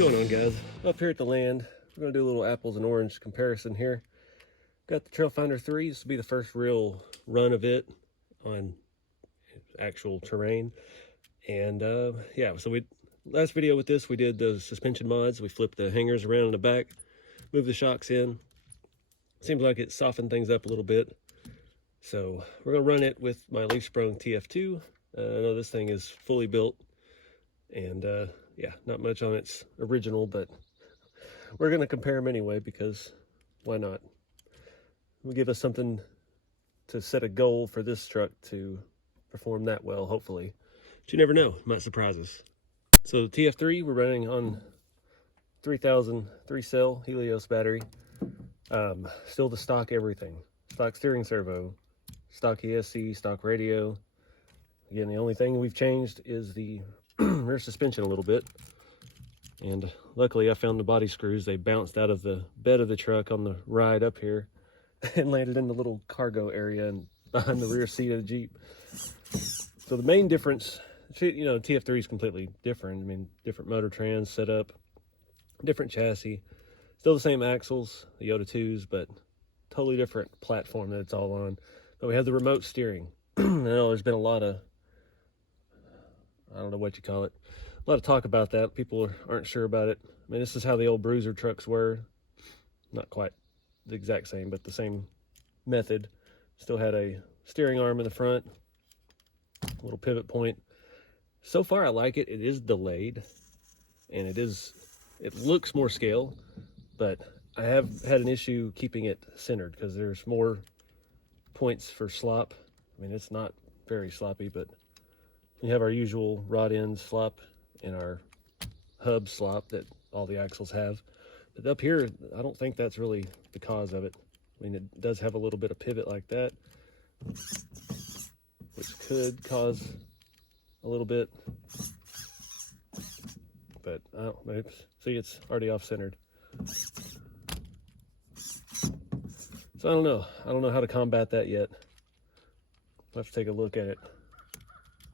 going on, guys? Up here at the land, we're going to do a little apples and orange comparison here. Got the Trailfinder 3. This will be the first real run of it on actual terrain. And yeah, so last video with this, we did the suspension mods. We flipped the hangers around in the back, moved the shocks in. Seems like it softened things up a little bit. So we're going to run it with my leaf sprung TF2. I know this thing is fully built, and yeah, not much on its original, but we're going to compare them anyway, because why not? It'll give us something to set a goal for this truck to perform that well, hopefully. But you never know, it might surprise us. So the TF3, we're running on 3000 3-cell Helios battery. Still the stock everything. Stock steering servo, stock ESC, stock radio. Again, the only thing we've changed is the rear suspension a little bit. And luckily I found the body screws. They bounced out of the bed of the truck on the ride up here and landed in the little cargo area and behind the rear seat of the Jeep. So the main difference, you know, TF3 is completely different. I mean, different motor trans setup, different chassis, still the same axles, the Yoda 2s, but totally different platform that it's all on. But we have the remote steering. I know there's been a lot of, I don't know what you call it, a lot of talk about that. People aren't sure about it. I mean, this is how the old Bruiser trucks were. Not quite the exact same, but the same method. Still had a steering arm in the front, a little pivot point. So far, I like it. It is delayed, and it looks more scale, but I have had an issue keeping it centered because there's more points for slop. I mean, it's not very sloppy, but we have our usual rod end slop and our hub slop that all the axles have. But up here, I don't think that's really the cause of it. I mean, it does have a little bit of pivot like that, which could cause a little bit, but I don't know. See, it's already off-centered. So I don't know how to combat that yet. I'll have to take a look at it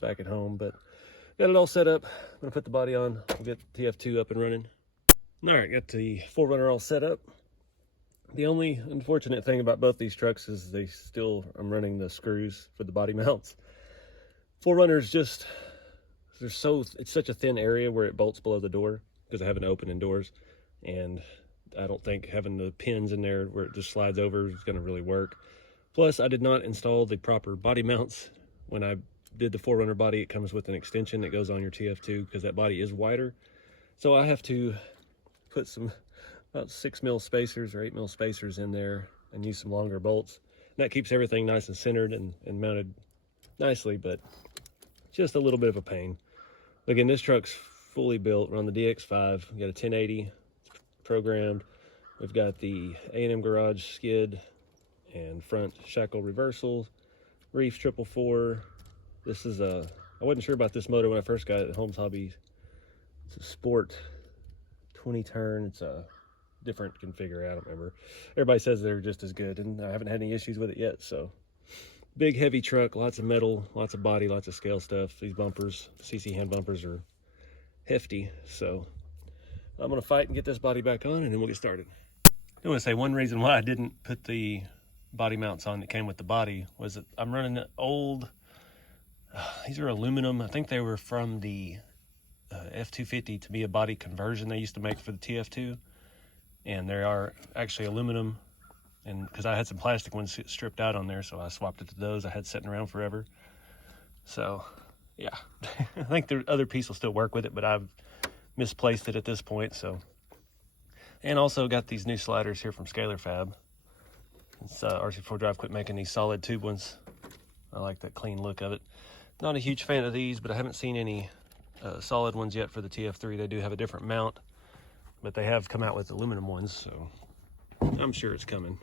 back at home, but got it all set up. I'm gonna put the body on. We'll get TF2 up and running. All right, got the 4Runner all set up. The only unfortunate thing about both these trucks is I'm running the screws for the body mounts. 4Runner's just, it's such a thin area where it bolts below the door because I have an opening doors, and I don't think having the pins in there where it just slides over is gonna really work. Plus, I did not install the proper body mounts. When I did the 4Runner body, it comes with an extension that goes on your TF2 because that body is wider. So I have to put some about 6mm spacers or 8mm spacers in there and use some longer bolts. And that keeps everything nice and centered and mounted nicely, but just a little bit of a pain. Again, this truck's fully built. We're on the DX5. We got a 1080 programmed. We've got the A&M Garage skid and front shackle reversal, Reef 444. This is I wasn't sure about this motor when I first got it at Holmes Hobby. It's a Sport 20 turn. It's a different configure. I don't remember. Everybody says they're just as good, and I haven't had any issues with it yet. So big heavy truck, lots of metal, lots of body, lots of scale stuff. These bumpers, CC hand bumpers, are hefty. So I'm gonna fight and get this body back on, and then we'll get started. I want to say one reason why I didn't put the body mounts on that came with the body was that I'm running the old, these are aluminum. I think they were from the F250 to be a body conversion they used to make for the TF2, and they are actually aluminum, and because I had some plastic ones stripped out on there, so I swapped it to those I had sitting around forever. So yeah, I think the other piece will still work with it, but I've misplaced it at this point. So, and also got these new sliders here from Scalar Fab. It's RC4 Drive quit making these solid tube ones. I like that clean look of it. Not a huge fan of these, but I haven't seen any solid ones yet for the TF3. They do have a different mount, but they have come out with aluminum ones, so I'm sure it's coming.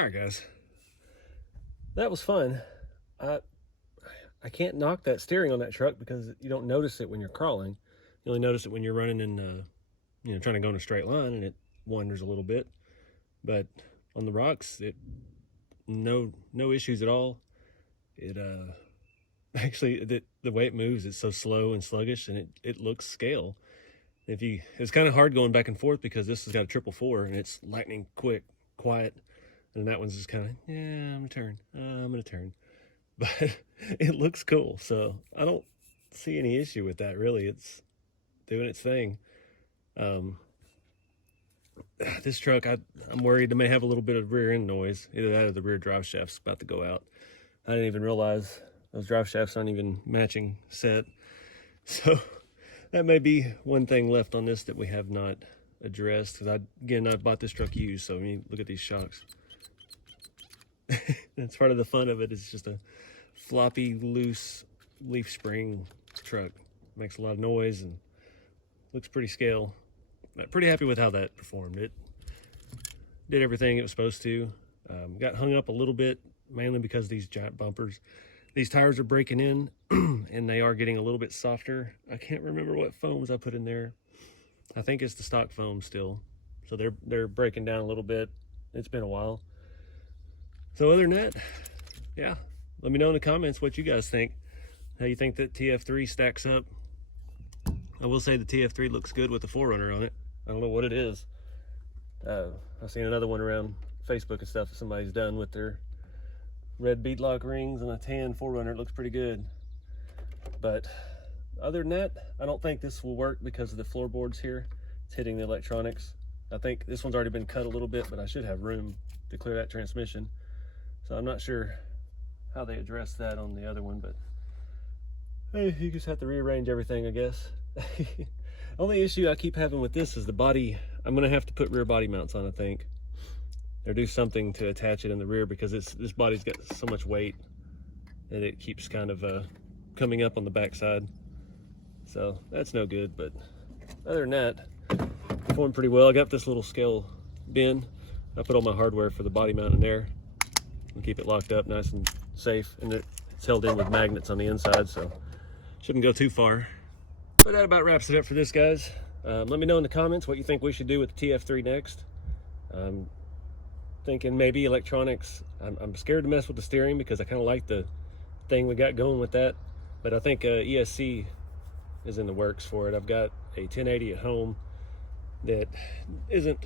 All right, guys, that was fun. I can't knock that steering on that truck because you don't notice it when you're crawling. You only notice it when you're running in, you know, trying to go in a straight line, and it wanders a little bit. But on the rocks, no issues at all. It actually, the way it moves is so slow and sluggish, and it looks scale. It's kind of hard going back and forth because this has got a 444 and it's lightning quick, quiet, and that one's just kind of, yeah, I'm gonna turn. But it looks cool, so I don't see any issue with that, really. It's doing its thing. This truck, I'm worried it may have a little bit of rear end noise, either that or the rear drive shaft's about to go out. I didn't even realize those drive shafts aren't even matching set. So that may be one thing left on this that we have not addressed, because I bought this truck used, so I mean, look at these shocks. That's part of the fun of it. It's just a floppy, loose leaf spring truck. Makes a lot of noise and looks pretty scale. I'm pretty happy with how that performed. It did everything it was supposed to. Got hung up a little bit, mainly because of these giant bumpers. These tires are breaking in and they are getting a little bit softer. I can't remember what foams I put in there. I think it's the stock foam still. So they're breaking down a little bit. It's been a while. So other than that, yeah, let me know in the comments what you guys think. How you think that TF3 stacks up. I will say the TF3 looks good with the 4Runner on it. I don't know what it is. I've seen another one around Facebook and stuff that somebody's done with their red beadlock rings and a tan 4Runner. It looks pretty good. But other than that, I don't think this will work because of the floorboards here. It's hitting the electronics. I think this one's already been cut a little bit, but I should have room to clear that transmission. So I'm not sure how they address that on the other one, but hey, you just have to rearrange everything, I guess. Only issue I keep having with this is the body. I'm gonna have to put rear body mounts on, I think, or do something to attach it in the rear, because this body's got so much weight that it keeps kind of coming up on the backside. So that's no good. But other than that, performed pretty well. I got this little scale bin. I put all my hardware for the body mount in there and keep it locked up nice and safe, and it's held in with magnets on the inside, so shouldn't go too far. But that about wraps it up for this, guys. Let me know in the comments what you think we should do with the TF3 next. I'm thinking maybe electronics. I'm scared to mess with the steering because I kind of like the thing we got going with that, but I think ESC is in the works for it. I've got a 1080 at home that isn't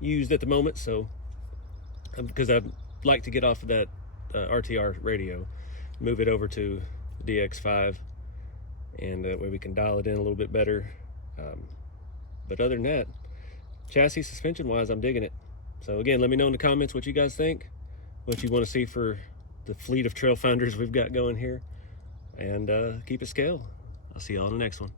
used at the moment, so because I'd like to get off of that RTR radio, move it over to the DX5, and that way we can dial it in a little bit better. But other than that, chassis suspension wise, I'm digging it. So again, let me know in the comments what you guys think, what you want to see for the fleet of Trailfinders we've got going here, and keep it scale. I'll see y'all in the next one.